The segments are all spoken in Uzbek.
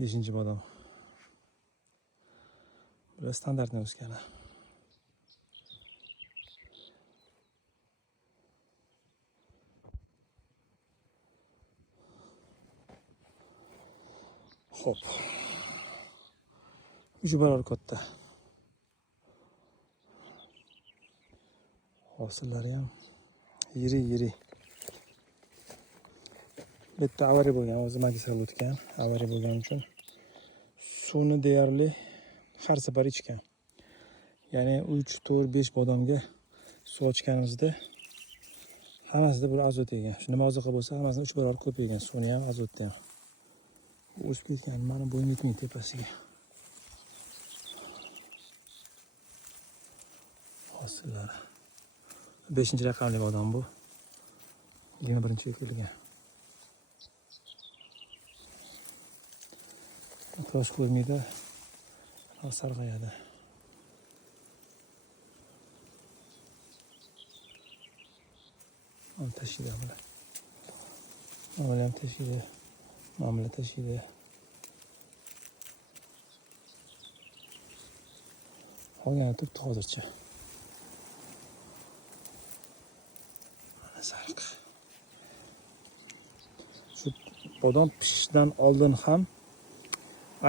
Beshinchi bodom. Bular standartni o'skani. Xo'p. Uch barobar katta. Hosillari ham yiri. Bitta avariya bo'lgan, o'zi magistral o'tgan. Avariya bo'lgani uchun suvni deyarli har safar ichgan. Ya'ni 3, 4, 5 bodomga suv ochganimizda hammasida bir azot yegan. Shuni oziqa bo'lsa, hammasini 3 barobar ko'p yegan. Suvni ham, azotni ham. O'sib ketgan, mana bo'yim yetmaydi tepasiga. Hosillari. 5-raqamli bodom bu. 21-ga kelgan. Quyosh ko'rmaydi, sarg'ayadi. Onu tashiydi bular. Mana ham tashiydi. Mana tashiydi. Qolgani turibdi hozircha. Mana sariq. Shu bodom pishishdan oldin ham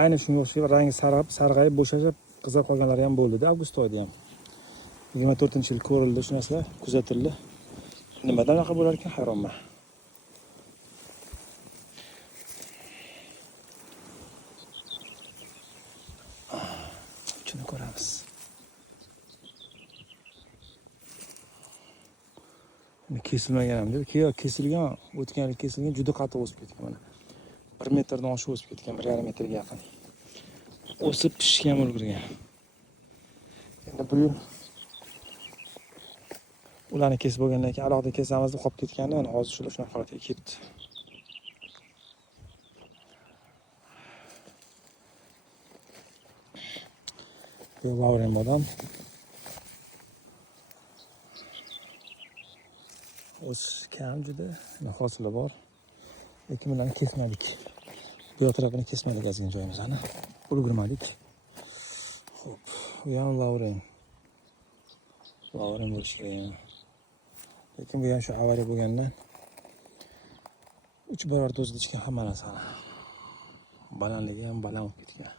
ayni shunga o'xshab rangi sarg'ayib, bo'shashib, qizarib qolganlari ham bo'ldi-da, avgust oyida ham. 24-yil ko'rildi, shu narsalar kuzatildi. Nimadan anaqa bo'lar ekan, hayronman. Shuni ko'ramiz. Kesilmagan ham dedi. Kesilgan, o'tgan yil kesilgan, juda qattiq o'sib ketgan mana. 1 metrdan oshiq o'sib ketgan, 1,5 metrga yaqin. O'sib pishgan ulgurgan. Endi bu yil ularni kesib bo'lgandan keyin alohida kesamiz deb qolib ketganda, mana hozir shunaqa holatga kelibdi. Bu Lauren bodom. O'z kam juda, hosili bor. Lekin bularni kesmadik. Bu yoq tarafini kesmadik ozgina joyimizni. Ulgurmadik. Xo'p, bu ham Lauren. Lauren bo'lishi kerak. Lekin bu ham shu avariya bo'lgandan 3 barobar dozda ichgan hamma narsani. Balandligi ham baland bo'lib ketgan.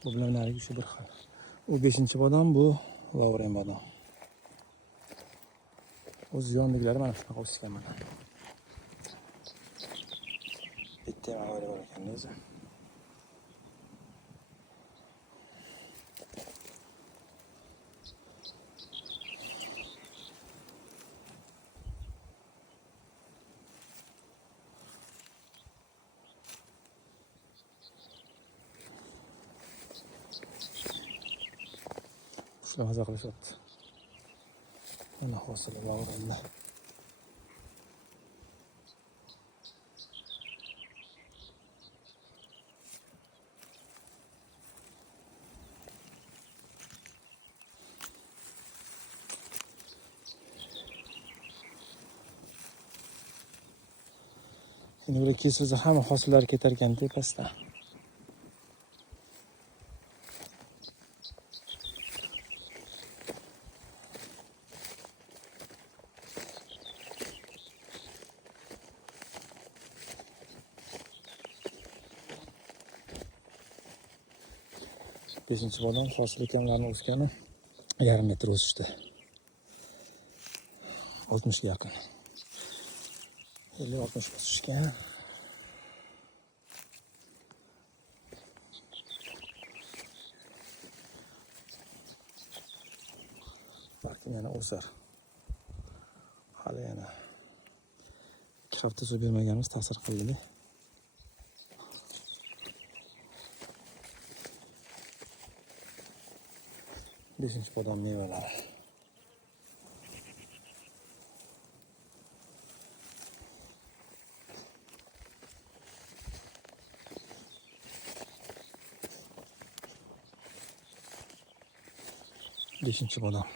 Bu bilan narigi shu bir xil. U 5-bodom, bu Lauren bodom. O'z yonliklari mana shunaqa o'sgan mana. Bitta ham avariya bor ekan o'zi. Shuna maza qilishyapti. Mana hosili Laurenlar. Endi bular kesilsa hamma hosillari ketar ekan tepasidan. Beshinchi bodom hosil ekanlarni o'sgani 1,5 metr o'sishdi. 60 ga yaqin. 50-60 o'sishgan. Balki yana o'sar. Hali yana 2 hafta suv bermaganimiz ta'sir qildi. Beshinchi bodom mevalari. Beshinchi bodom.